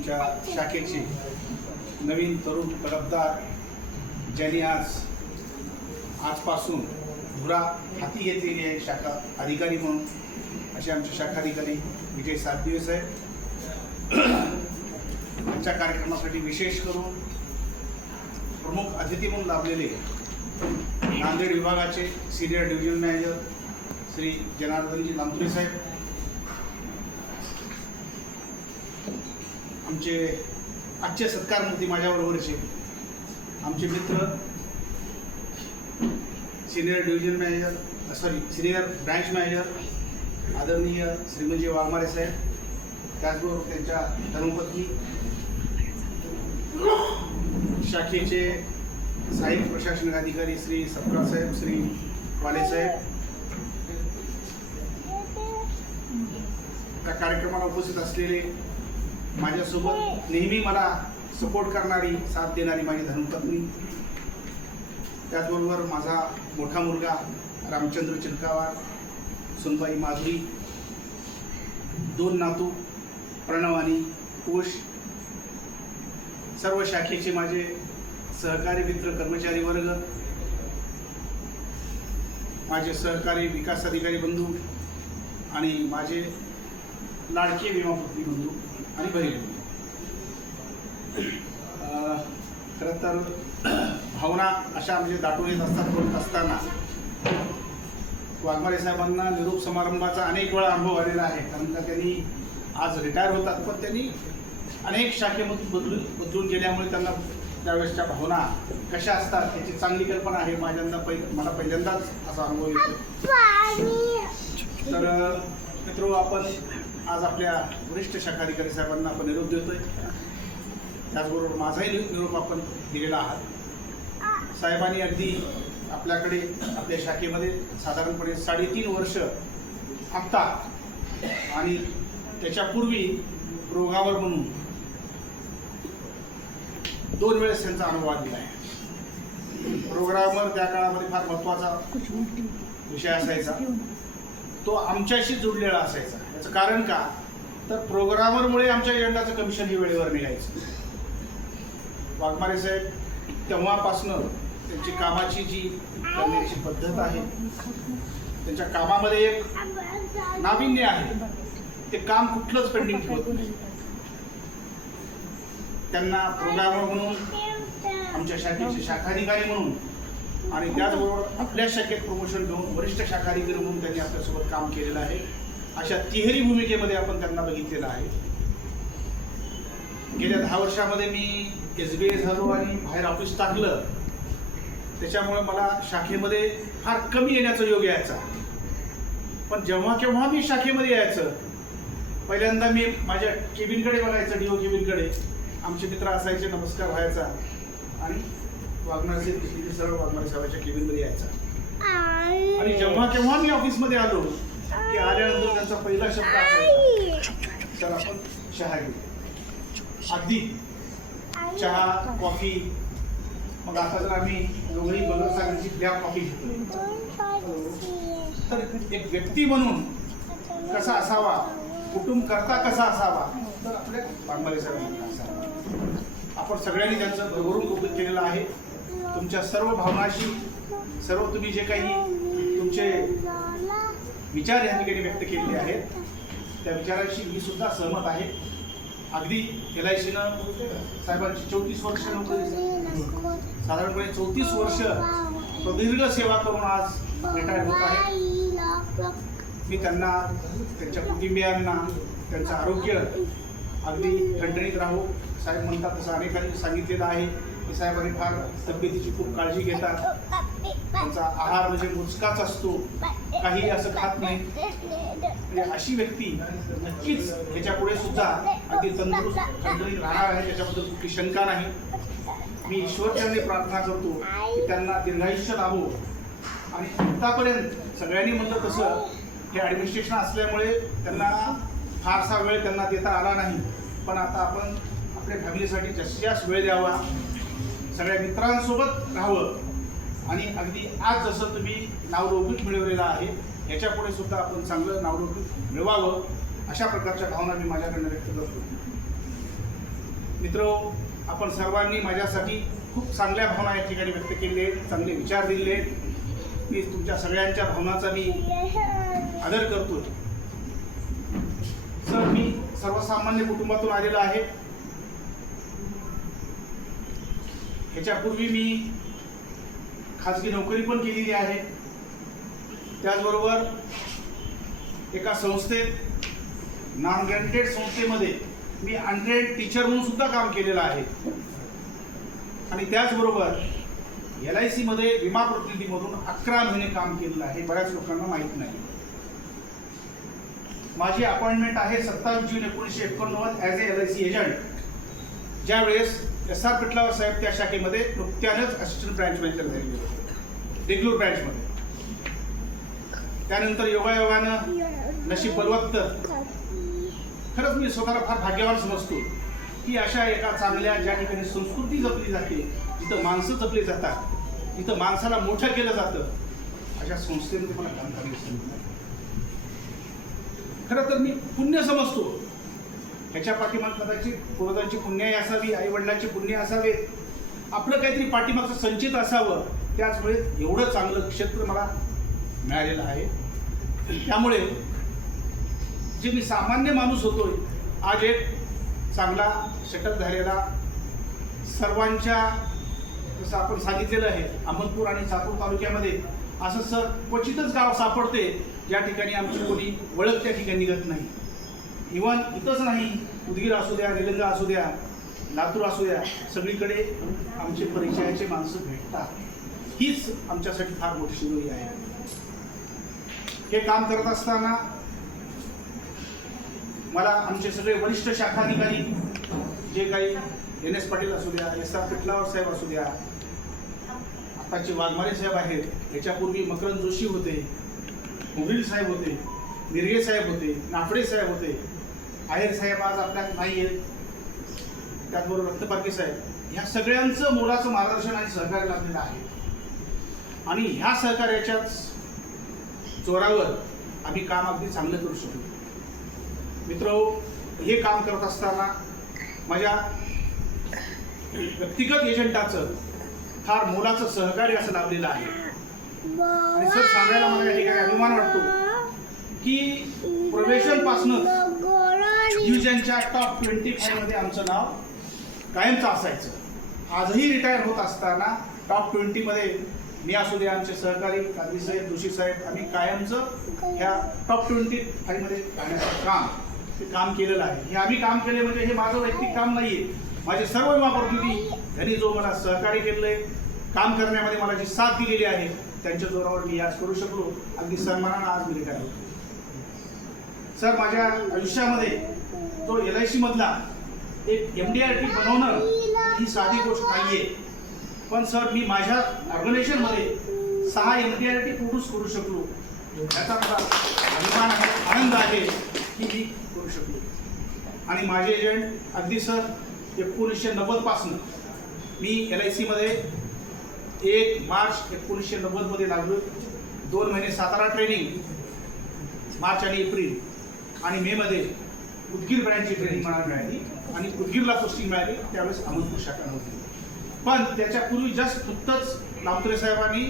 आमच्या शाखेचे नवीन तरुण तडफदार ज्यांनी आजपासून धुरा हाती घेतलेली आहे शाखा अधिकारी म्हणून असे आमचे शाखाधिकारी विजय सातदिवस आहे. आमच्या कार्यक्रमासाठी विशेष करून प्रमुख अतिथी म्हणून लाभलेले नांदेड विभागाचे सिनियर डिव्हिजन मॅनेजर श्री जनार्दनजी लांबुरे साहेब, आमचे आजचे सत्कारमूर्ती माझ्याबरोबरचे आमचे मित्र senior division manager senior branch manager आदरणीय श्रीमंजी वाघमारे साहेब, त्याचबरोबर त्यांच्या धर्मपत्नी, शाखेचे सहाय्यक प्रशासनिक अधिकारी श्री सप्रा साहेब, श्री वाले साहेब, त्या कार्यक्रमाला उपस्थित असलेले माझ्यासोबत नेहमी मला सपोर्ट करणारी, साथ देणारी माझी धर्मपत्नी, त्याचबरोबर माझा मोठा मुलगा रामचंद्र चिलकावार, सुनबाई माधुरी, 2 नातू प्रणव आणि कुश, सर्व शाखेचे माझे सहकारी मित्र, कर्मचारी वर्ग, माझे सहकारी विकास अधिकारी बंधू आणि माझे लाडके विमापत्नी बंधू आणि बहीण. खरं तर भावना अशा म्हणजे दाटून येत असतात. बोलत असताना वाघमारे साहेबांना निरोप समारंभाचा अनेक वेळा अनुभव आलेला आहे, कारण का त्यांनी आज रिटायर होतात, पण त्यांनी अनेक शाखेमधून बदलून गेल्यामुळे त्यांना त्यावेळेसच्या भावना कशा असतात याची चांगली कल्पना आहे. मला पहिल्यांदाच असा अनुभव येतो. तर मित्र, आपण आज आपल्या वरिष्ठ शाखाधिकारी साहेबांना आपण निरोप देतोय. त्याचबरोबर माझाही निरोप आपण दिलेला आहात. साहेबांनी अगदी आपल्याकडे आपल्या शाखेमध्ये साधारणपणे 3.5 वर्ष आत्ता आणि त्याच्यापूर्वी प्रोग्रामर म्हणून 2 वेळेस त्यांचा अनुभव दिला आहे. प्रोग्रामर त्या काळामध्ये फार महत्त्वाचा विषय असायचा, तो आमच्याशी जोडलेला असायचा. याचं कारण का, तर प्रोग्रामरमुळे आमच्या एजंडाचं कमिशन ही वेळेवर निघायचं. वाघमारे साहेब तेव्हापासनं त्यांची कामाची जी करण्याची पद्धत आहे, त्यांच्या कामामध्ये एक नाविन्य आहे. ते काम कुठलंच पेंडिंग ठेवत नाही. त्यांना प्रोग्रामर म्हणून, आमच्या शाखेचे शाखाधिकारी म्हणून आणि त्याचबरोबर आपल्या शाखेत प्रमोशन घेऊन वरिष्ठ शाखाधिकारी म्हणून त्यांनी आपल्यासोबत काम केलेलं आहे. अशा तिहेरी भूमिकेमध्ये आपण त्यांना बघितलेलं आहे. गेल्या 10 वर्षामध्ये मी SBI झालो आणि बाहेर ऑफिस टाकलं, त्याच्यामुळे मला शाखेमध्ये फार कमी येण्याचा योग यायचा. पण जेव्हा केव्हा मी शाखेमध्ये यायचं, पहिल्यांदा मी माझ्या केबिनकडे बघायचं, DO केबिनकडे. आमचे मित्र असायचे, नमस्कार व्हायचा आणि वाघमारे सरळ वाघमारे साहेबांच्या केबिनमध्ये यायचा. आणि जेव्हा केव्हा मी ऑफिसमध्ये आलो की आल्यानंतर त्यांचा पहिला शब्द असायचा, तर आपण चहा घेऊ. अगदी चहा, कॉफी. मग आता जर आम्ही दोघंही बगर सागरची ब्लॅक कॉफी घेतो, तर एक व्यक्ती म्हणून कसा असावा, कुटुंब करता कसा असावा, तर आपल्या वाघमारे साहेबांना असावा. आपण सगळ्यांनी त्यांचं भरभरून कौतुक केलेलं आहे. तुमच्या सर्व भावनाशी, सर्व तुम्ही जे काही तुमचे विचार या ठिकाणी व्यक्त केलेले आहेत, त्या विचारांशी मी सुद्धा सहमत आहे. अगदी LICनं साहेबांची 34 वर्ष नोकरी, साधारणपणे 34 वर्ष प्रदीर्घ सेवा करून आज रिटायर होत आहे. मी त्यांना, त्यांच्या कुटुंबियांना, त्यांचं आरोग्य अगदी ठणठणीत राहू. साहेब म्हणतात तसं अनेकांनी सांगितलेलं आहे की साहेबांनी फार तब्येतीची खूप काळजी घेतात. त्यांचा आहार म्हणजे मोजकाच असतो, काही असं खात नाही. म्हणजे अशी व्यक्ती नक्कीच ह्याच्यापुढे सुद्धा अगदी तंदुरुस्त ठणठणीत राहणार आहे, त्याच्याबद्दल कुठली शंका नाही. मी ईश्वरचरणी प्रार्थना करतो की त्यांना दीर्घायुष्य लाभो. आणि आतापर्यंत सगळ्यांनी म्हणलं तसं हे ॲडमिनिस्ट्रेशन असल्यामुळे त्यांना फारसा वेळ त्यांना देता आला नाही, पण आता आपण आपल्या फॅमिलीसाठी जास्तीत जास्त वेळ द्यावा, सगळ्या मित्रांसोबत राहावं आणि अगदी आज जसं तुम्ही नावलौकिक मिळवलेलं आहे याच्यापुढे सुद्धा आपण चांगलं नावलौकिक मिळवावं, अशा प्रकारच्या भावना मी माझ्याकडनं व्यक्त करतो. मित्रो, आपण सर्वांनी माझ्यासाठी खूप चांगल्या भावना या ठिकाणी व्यक्त केलेल्या आहेत, चांगले विचार दिले आहेत. मी तुमच्या सगळ्यांच्या भावनाचा मी आदर करतो. सर, मी सर्वसामान्य कुटुंबातून आलेलो आहे. ह्याच्यापूर्वी मी खाजगी नोकरी पण केलेली आहे. त्याचबरोबर एका संस्थेत, नॉन ग्रँटेड संस्थेमध्ये मी अनग्रँटेड टीचर म्हणून सुद्धा काम केलेलं आहे. आणि त्याचबरोबर LIC मध्ये विमा प्रतिनिधी म्हणून 11 महिने काम केलेलं आहे. बऱ्याच लोकांना माहीत नाही. माझी अपॉइंटमेंट आहे 27 जून 1989 ॲज ए LIC एजंट. ज्यावेळेस SR पिटलावर साहेब त्या शाखेमध्ये नुकत्यानंच असिस्टंट ब्रँच मॅनेजर झालेले होते, देगलूर ब्रँचमध्ये. त्यानंतर योगायोगानं नशीब बलवत्तर, खरंच मी स्वतःला फार भाग्यवान समजतो की अशा एका चांगल्या, ज्या ठिकाणी संस्कृती जपली जाते, जिथं माणसं जपली जातात, जिथं माणसाला मोठं केलं जातं, अशा संस्थेमध्ये मला काम करायला सांगितलं. खरं तर मी पुण्य समजतो. ह्याच्या पाठीमाग कदाचित पूर्वजांची पुण्याई असावी, आईवडिलांची पुण्य असावे, आपलं काहीतरी पाठीमागचं संचित असावं. त्याचमुळे एवढं चांगलं क्षेत्र मला मिळालेलं आहे. त्यामुळे जे मी सामान्य माणूस होतोय, आज एक चांगला सेटल झालेला, सर्वांच्या, जसं आपण सांगितलेलं आहे, अहमदपूर आणि चाकूर तालुक्यामध्ये असं सर क्वचितच गाव सापडते ज्या ठिकाणी आमची कोणी ओळख त्या ठिकाणी निघत नाही. इव्हन इथंच नाही, उदगीर असू द्या, निलंगा असू द्या, लातूर असू द्या, सगळीकडे आमचे परिचयाचे माणसं भेटतात. हीच आमच्यासाठी फार मोठी शिरोई आहे. हे काम करत असताना मला आमचे सगळे वरिष्ठ शाखाधिकारी, जे काही NS पाटील असू द्या, SR पिटलावर साहेब असू द्या, आताचे वाघमारे साहेब आहेत, याच्यापूर्वी मकरंद जोशी होते, मुघील साहेब होते, मिरगे साहेब होते, नाफडे साहेब होते, आहेर साहेब आज आपल्यात नाही आहेत, त्याचबरोबर रत्नपारखे साहेब, ह्या सगळ्यांचं मोलाचं मार्गदर्शन आणि सहकार्य लाभलेलं आहे. आणि ह्या सहकार्याच्याच जोरावर आम्ही काम अगदी चांगलं करू शकतो. मित्र, हे काम करत असताना माझ्या व्यक्तिगत एजंटाचं फार मोलाचं सहकार्य असं लाभलेलं आहे. आणि सर, सांगायला मला या ठिकाणी अभिमान वाटतो की प्रोबेशनपासूनच डिव्हिजनच्या टॉप 25 मध्ये आमचं नाव कायमचं असायचं. आजही रिटायर होत असताना टॉप 20 मध्ये मी असू द्या, आमचे सहकारी कादरी साहेब, जोशी साहेब, आम्ही कायमचं ह्या टॉप 25 मध्ये राहण्याचं काम केलेलं आहे. हे आम्ही काम केले म्हणजे हे माझं वैयक्तिक काम नाहीये. माझे सर्व विमा प्रतिनिधी यांनी जो मला सहकार्य केलंय, काम करण्यामध्ये मला जी साथ दिलेली आहे, त्यांच्या जोरावर मी आज करू शकलो. अगदी सन्मानानं आज मी रिटायर होतो. सर, माझ्या आयुष्यामध्ये तो LIC मधला एक MDRT बनवणं ही साधी गोष्ट नाहीये. पण सर, मी माझ्या ऑर्गनायझेशनमध्ये 6 MDRT प्रोड्यूस करू शकलो. याचा मला अभिमान आहे, आनंद आहे की मी करू शकलो. आणि माझे एजंट अगदी सर 1990 पासून मी LIC मध्ये 1 मार्च 1990 मध्ये लागलो. 2 महिने सातारा ट्रेनिंग, मार्च आणि एप्रिल, आणि मे मध्ये उदगीर ब्रँचची ट्रेनिंग मला मिळाली आणि उदगीरला पोस्टिंग मिळाली. त्यावेळेस अहमदपूर शाखा नव्हती. पण त्याच्यापूर्वी जस्ट नुकतंच लावतरे साहेबांनी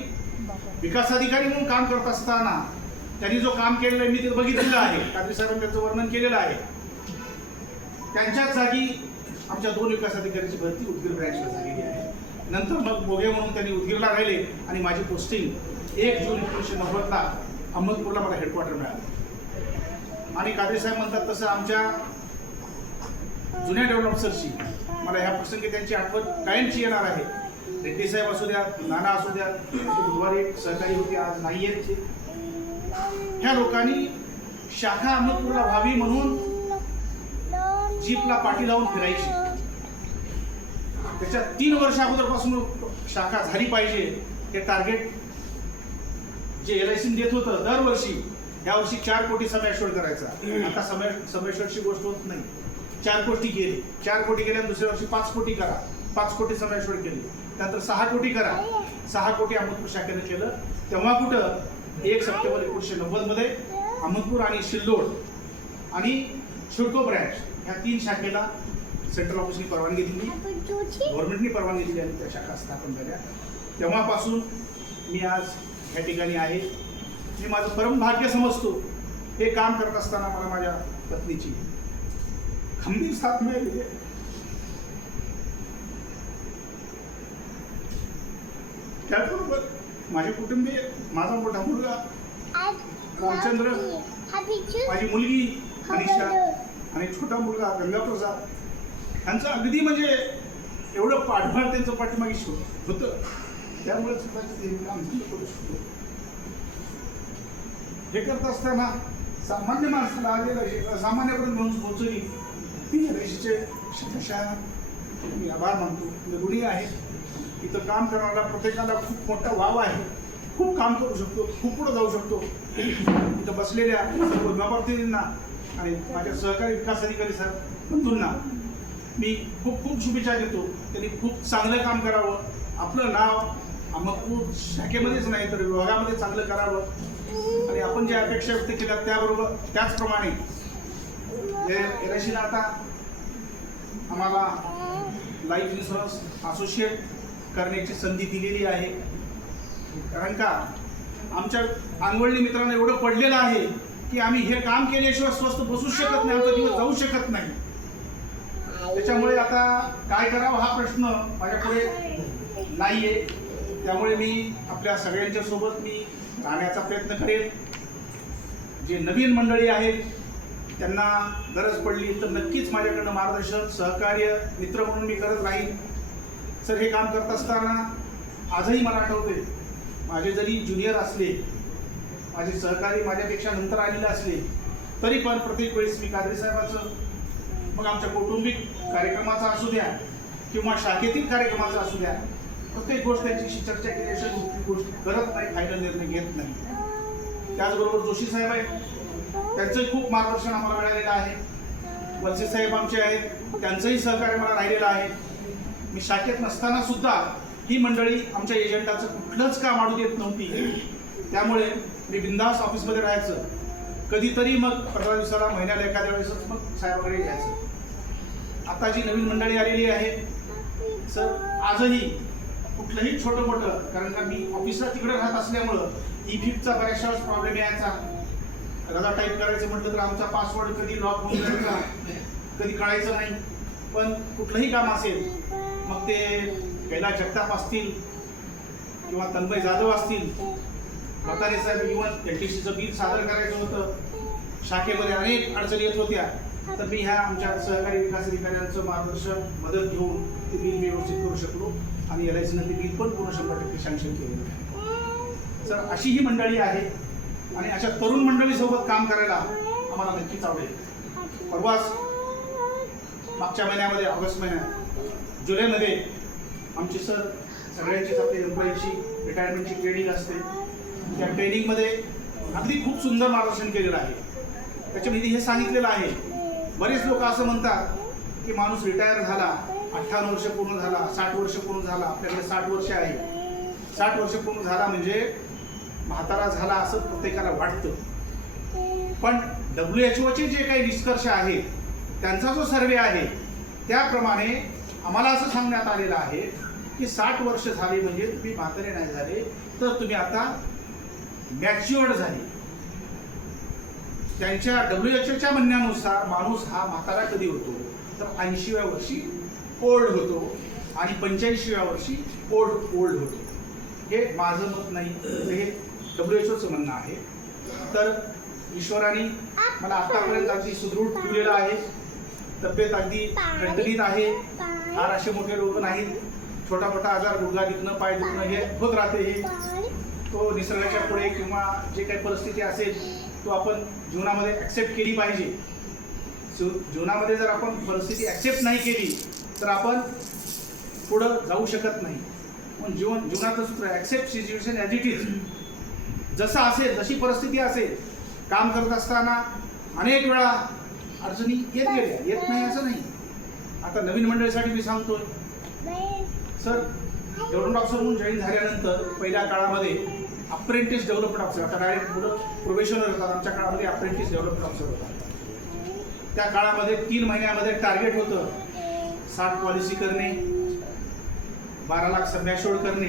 विकासाधिकारी म्हणून काम करत असताना त्यांनी जो काम केलेलं आहे मी ते बघितलेलं आहे. कादरी साहेबांनी त्याचं वर्णन केलेलं आहे. त्यांच्याच जागी आमच्या 2 विकास अधिकाऱ्यांची भरती उदगीर ब्रँचला झालेली आहे. नंतर मग मोगे म्हणून त्यांनी उदगीरला राहिले आणि माझी पोस्टिंग 1 जून 1990ला अहमदपूरला मला हेडक्वार्टर मिळालं. आणि कादरी साहेब म्हणतात तसं आमच्या जुन्या डेव्हलपर्सची मला ह्या प्रसंगी त्यांची आठवण कायमची येणार आहे. रेड्डी साहेब असू द्या, नाना असू द्या, बुधवारी सहकारी होते, आज नाही आहेत. ह्या लोकांनी शाखा अहमदपूरला व्हावी म्हणून जीपला पाठी लावून फिरायची. त्याच्या 3 वर्ष अगोदरपासून शाखा झाली पाहिजे हे टार्गेट जे LIC देत होतं दरवर्षी. यावर्षी 4 कोटी समॅश्वर करायचा. आता समॅश्वरची गोष्ट होत नाही. 4 कोटी केली, 4 कोटी केल्या, दुसऱ्या वर्षी 5 कोटी करा, 5 कोटी समॅश्वर केली, त्यानंतर 6 कोटी करा, 6 कोटी अहमदपूर शाखेने केलं. तेव्हा कुठं 1 सप्टेंबर 1990 मध्ये अहमदपूर आणि सिल्लोड आणि शिडको ब्रँच ह्या 3 शाखेला सेंट्रल ऑफिसनी परवानगी दिली, गव्हर्नमेंटनी परवानगी दिली आणि त्या शाखा स्थापन झाल्या. तेव्हापासून मी आज या ठिकाणी आहे. मी माझं परम भाग्य समजतो. हे काम करत असताना मला माझ्या पत्नीची खंबीर साथ मिळाली. त्याचबरोबर माझे कुटुंबीय, माझा मोठा मुलगा रामचंद्र, माझी मुलगी मनीषा आणि छोटा मुलगा गंगाप्रसाद, यांचं अगदी म्हणजे एवढं पाठबळ त्यांचं पाठीमागे होतं. त्यामुळे काम करू शकतो. हे करत असताना सामान्य माणसाला आलेलं सामान्यपर्यंत म्हणून पोहोचली ती रेषेचे शतशः मी आभार मानतो. ऋणी आहे. इथं काम करणारा प्रत्येकाला खूप मोठा वाव आहे. खूप काम करू शकतो, खूप पुढे जाऊ शकतो. इथं बसलेल्या सर्व विभागार्थींना आणि माझ्या सहकारी विकास अधिकारी साहेब बंधूंना मी खूप खूप शुभेच्छा देतो. त्यांनी खूप चांगलं काम करावं. आपलं नाव अहमदपूर शाखेमध्येच नाही तर विभागामध्ये चांगलं करावं आणि आपण ज्या अपेक्षा व्यक्त केल्या त्याबरोबर त्याचप्रमाणे LICनं आता आम्हाला लाईफ इन्शुरन्स असोसिएट करण्याची संधी दिलेली आहे. कारण का आमच्या आंगवळणी मित्रांना एवढं पडलेलं आहे की आम्ही हे काम केल्याशिवाय स्वस्त बसू शकत नाही, आमचा दिवस जाऊ शकत नाही. त्याच्यामुळे आता काय करावं हा प्रश्न माझ्यापुढे नाही आहे. त्यामुळे मी आपल्या सगळ्यांच्या सोबत मी राहण्याचा प्रयत्न करेन. जे नवीन मंडळी आहेत त्यांना गरज पडली तर नक्कीच माझ्याकडनं मार्गदर्शन सहकार्य मित्र म्हणून मी करत राहीन. सर हे काम करत असताना आजही मला आठवते, माझे जरी ज्युनियर असले, माझे सहकारी माझ्यापेक्षा नंतर आलेले असले तरी पण प्रत्येक वेळेस मी कादरी साहेबाचं, मग आमच्या कौटुंबिक कार्यक्रमाचा असू द्या किंवा शाखेतील कार्यक्रमाचा असू द्या, प्रत्येक गोष्ट त्यांच्याशी चर्चा केल्याशिवाय कुठली गोष्ट करत नाही, फायनल निर्णय घेत नाही. त्याचबरोबर जोशी साहेब आहेत, त्यांचंही खूप मार्गदर्शन आम्हाला मिळालेलं आहे. वलसे साहेब आमचे आहेत, त्यांचंही सहकार्य मला राहिलेलं आहे. मी शाखेत नसताना सुद्धा ही मंडळी आमच्या एजंटाचं कुठलंच काम अडू देत नव्हती. त्यामुळे मी बिंदास ऑफिसमध्ये राहायचं. कधीतरी मग 15 दिवसाला, महिन्याला एखाद्या वेळेसच मग साहेबाकडे यायचं. आता जी नवीन मंडळी आलेली आहे सर, आजही कुठलंही छोटं मोठं, कारण का मी ऑफिसला तिकडे राहत असल्यामुळं ई-फिपचा बऱ्याचशा वेळेस प्रॉब्लेम यायचा. रजा टाईप करायचं म्हटलं तर आमचा पासवर्ड कधी लॉक होऊन जायचा, कधी कळायचं नाही. पण कुठलंही काम असेल, मग ते कैलास जगताप असतील किंवा तन्मय जाधव असतील, म्हातारे साहेब, इव्हन LTCचं बिल सादर करायचं होतं, शाखेमध्ये अनेक अडचणी येत होत्या, तर मी ह्या आमच्या सहकारी विकास अधिकाऱ्यांचं मार्गदर्शन मदत घेऊन ते बिल मी व्यवस्थित करू शकलो आणि LICनं ते बिल पण पूर्ण 100% सँक्शन केलेलं आहे. सर अशी ही मंडळी आहे आणि अशा तरुण मंडळीसोबत काम करायला आम्हाला नक्कीच आवडेल. परवाच मागच्या महिन्यामध्ये, ऑगस्ट महिन्यात, जुलैमध्ये आमची सर सगळ्यांचीच आपल्या एम्प्लॉईची रिटायरमेंटची ट्रेनिंग असते. त्या ट्रेनिंगमध्ये अगदी खूप सुंदर मार्गदर्शन केलेलं आहे. त्याच्यामध्ये हे सांगितलेलं आहे, बरेच लोक असं म्हणतात की माणूस रिटायर झाला, 58 वर्ष पूर्ण झाला, 60 वर्ष पूर्ण झाला, आपल्याकडे 60 वर्ष आहे, 60 वर्ष पूर्ण झाला म्हणजे म्हातारा झाला असं प्रत्येकाला वाटतं. पण WHO जे काही निष्कर्ष आहेत, त्यांचा जो सर्वे आहे त्याप्रमाणे आम्हाला असं सांगण्यात आलेलं आहे की 60 वर्ष झाले म्हणजे तुम्ही म्हातारे नाही झाले, तर तुम्ही आता मॅच्युअर्ड झाले. त्यांच्या WHOच्या म्हणण्यानुसार माणूस हा म्हातारा कधी होतो तर 80व्या वर्षी ओल्ड होतो आणि 85व्या वर्षी ओल्ड होतो. हे माझं मत नाही, हे WHOचं म्हणणं आहे. तर ईश्वराने मला आतापर्यंत अगदी सुदृढ ठेवलेलं आहे. तब्येत अगदी ठणठणीत आहे. फार असे मोठे रोग नाहीत. छोटा मोठा आजार, गुडघा दुखणं, पाय दुखणं हे होत राहते. हे तो निसर्गाच्या पुढे किंवा जे काही परिस्थिती असेल तो आपण जीवनामध्ये ॲक्सेप्ट केली पाहिजे. जीवनामध्ये जर आपण परिस्थिती ॲक्सेप्ट नाही केली तर आपण पुढं जाऊ शकत नाही. पण जीवनाचं सूत्र accept situation as it is. जसं असेल, जशी परिस्थिती असेल, काम करत असताना अनेक वेळा अडचणी येत गेल्या, येत नाही असं नाही. आता नवीन मंडळीसाठी मी सांगतोय सर, डेव्हलपमेंट ऑफिसर म्हणून जॉईन झाल्यानंतर पहिल्या काळामध्ये अप्रेंटिस डेव्हलपमेंट ऑफिसर, आता डायरेक्ट मुलं प्रोबेशनर होतात, आमच्या काळामध्ये अप्रेंटिस डेव्हलपमेंट ऑफिसर होता. त्या काळामध्ये 3 महिन्यामध्ये टार्गेट होतं 60 पॉलिसी करणे, 12 लाख संन्यासोड करणे,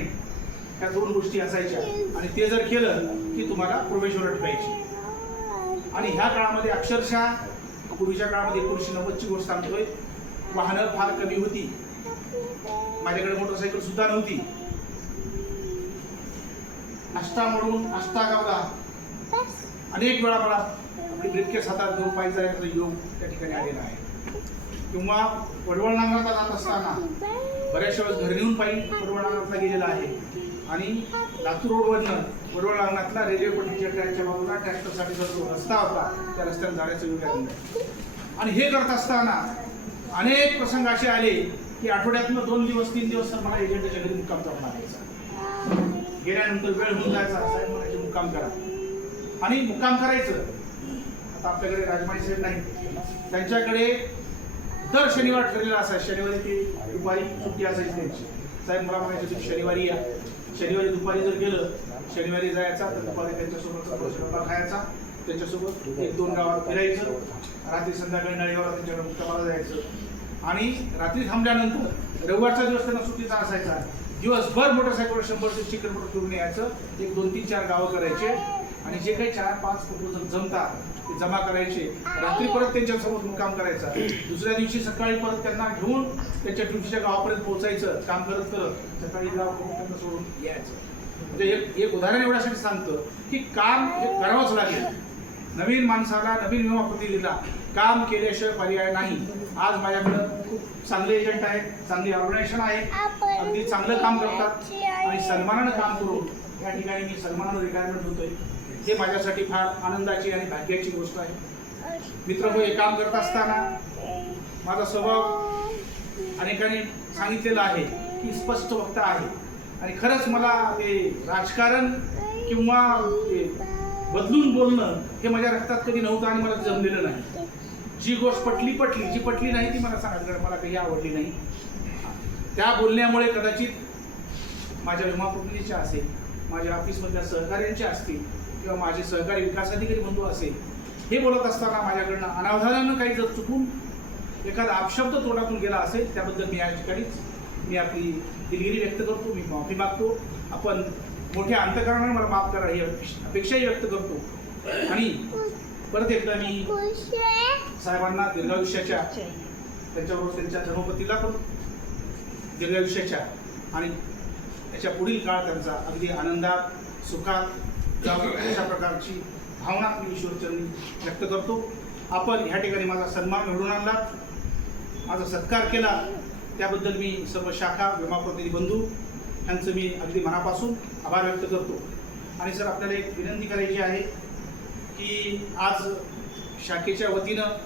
ह्या 2 गोष्टी असायच्या. आणि ते जर केलं की तुम्हाला प्रोबेशनवर ठेवायची. आणि ह्या काळामध्ये अक्षरशः पूर्वीच्या काळामध्ये 1990ची गोष्ट सांगतोय, वाहनं फार कमी होती. माझ्याकडे मोटरसायकल सुद्धा नव्हती. अष्टा म्हणून अष्टा गावला अनेक वेळा मला आपली ब्रीफकेस हातात घेऊन पायी जायचा योग त्या ठिकाणी आलेला आहे. किंवा वडवळ नांगराला जात असताना बऱ्याचशा वेळेस घर नेऊन पायी वडवळ नांगरातला गेलेला आहे. आणि लातूर रोडवरनं वडवळ नांगरातला रेल्वे पट्टीच्या ट्रॅकच्या बाजूला ट्रॅक्टरसाठी जो रस्ता होता त्या रस्त्याने जाण्याचं योग आलेलं. आणि हे करत असताना अनेक प्रसंग असे आले की आठवड्यातनं 2 दिवस 3 दिवस तर मला एजंटच्या घरी मुक्काम करावा लागायचा. गेल्यानंतर वेळ होऊन जायचा, साहेब म्हणायचे मुक्काम करा. आणि मुक्काम करायचं. आता आपल्याकडे राजमानी साहेब नाही, त्यांच्याकडे दर शनिवार ठरलेला असायचा. शनिवारी ती दुपारी सुट्टी असायची त्यांची. साहेब मला म्हणायचे तुम्ही शनिवारी या. शनिवारी दुपारी जर गेलं, शनिवारी जायचा तर दुपारी त्यांच्यासोबत स्वयंपाक खायचा, त्यांच्यासोबत 1-2 गावात फिरायचं, रात्री संध्याकाळी नळेगावला त्यांच्याकडे मुक्कामाला जायचं. आणि रात्री थांबल्यानंतर रविवारचा दिवस त्यांना सुट्टीचा असायचा. दिवसभर मोटरसायकलवर 100 किलोमीटर फिरून यायचं. 1, 2, 3, 4 गावं करायचे. आणि जे काही 4-5 प्रपोजल जमतात ते जमा करायचे. रात्री परत त्यांच्यासोबत मुक्काम करायचा. दुसऱ्या दिवशी सकाळी परत त्यांना घेऊन त्यांच्या ड्युटीच्या गावापर्यंत पोहोचायचं. काम करत करत सकाळी गाव त्यांना सोडून यायचं. म्हणजे एक उदाहरण एवढ्यासाठी सांगतो की काम हे करावंच लागेल. नवीन माणसाला, नवीन विमा प्रतिनिधीला काम केल्याशिवाय पर्याय नाही. आज माझ्याकडं खूप चांगले एजंट आहेत, चांगली ऑर्गनायझेशन आहे, अगदी चांगलं काम करतात आणि सन्मानानं काम करून या ठिकाणी मी सन्मानानं रिटायरमेंट होतोय. हे माझ्यासाठी फार आनंदाची आणि भाग्याची गोष्ट आहे. मित्र हे काम करत असताना माझा स्वभाव अनेकांनी सांगितलेला आहे की स्पष्ट वक्ता आहे. आणि खरंच मला ते राजकारण किंवा ते बदलून बोलणं हे माझ्या रक्तात कधी नव्हतं आणि मला जमलेलं नाही. जी गोष्ट पटली, जी पटली नाही ती मला सांगितलं, मला काही आवडली नाही. त्या बोलण्यामुळे कदाचित माझ्या विमा प्रतिनिधीच्या असेल, माझ्या ऑफिसमधल्या सहकार्यांच्या असतील किंवा माझे सहकारी विकास अधिकारी बंधू असेल, हे बोलत असताना माझ्याकडनं अनावधानानं काही जर चुकून एखादा अपशब्द तोंडातून गेला असेल त्याबद्दल मी या ठिकाणी आपली दिलगिरी व्यक्त करतो, मी माफी मागतो. आपण मोठ्या अंतकरणाने मला माफ करा ही अपेक्षाही व्यक्त करतो. आणि परत एकदा मी साहेबांना दीर्घायुष्याच्या, त्यांच्याबरोबर त्यांच्या धर्मपतीला पण दीर्घायुष्याच्या आणि त्याच्या पुढील काळ त्यांचा अगदी आनंदात, सुखात जावं अशा प्रकारची भावना मी ईश्वरचरणी व्यक्त करतो. आपण ह्या ठिकाणी माझा सन्मान घडवून आणला, माझा सत्कार केला, त्याबद्दल मी सर्व शाखा विमा प्रतिनिधी बंधू यांचं मी अगदी मनापासून आभार व्यक्त करतो. आणि सर आपल्याला एक विनंती करायची आहे की आज शाखेच्या वतीनं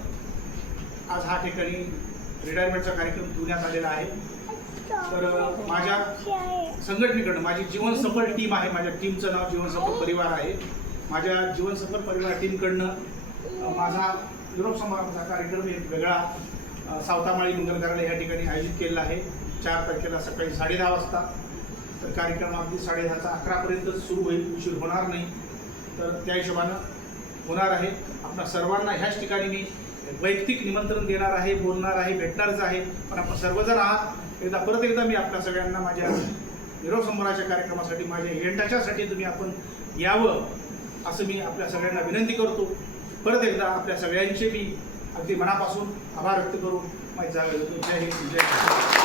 आज हा ठिकाणी रिटायरमेंटचा कार्यक्रम ठेवण्यात आलेला आहे. तर माझ्या संघटनेकडनं माझी जीवन सफल टीम आहे, माझ्या टीमचं नाव जीवन सफल परिवार आहे. माझ्या जीवन सफल परिवार टीमकडनं माझा युरोप समारंभाचा कार्यक्रम एक वेगळा सावतामाळी मंगल कार्यालय या ठिकाणी आयोजित केलेला आहे 4 तारखेला सकाळी 10:30 वाजता. तर कार्यक्रम अगदी 10:30 11पर्यंत सुरू होईल, उशीर होणार नाही. तर त्या हिशोबानं होणार आहे. आपल्या सर्वांना ह्याच ठिकाणी मी वैयक्तिक निमंत्रण देणार आहे, बोलणार आहे, भेटणारच आहे. पण आपण सर्वजण आहात. परत एकदा मी आपल्या सगळ्यांना माझ्या निरोप संभाराच्या कार्यक्रमासाठी, माझ्या इव्हेंटाच्यासाठी तुम्ही आपण यावं असं मी आपल्या सगळ्यांना विनंती करतो. परत एकदा आपल्या सगळ्यांचे मी अगदी मनापासून आभार व्यक्त करून माझी जागा घेतो. जय हिंद, जय महाराष्ट्र.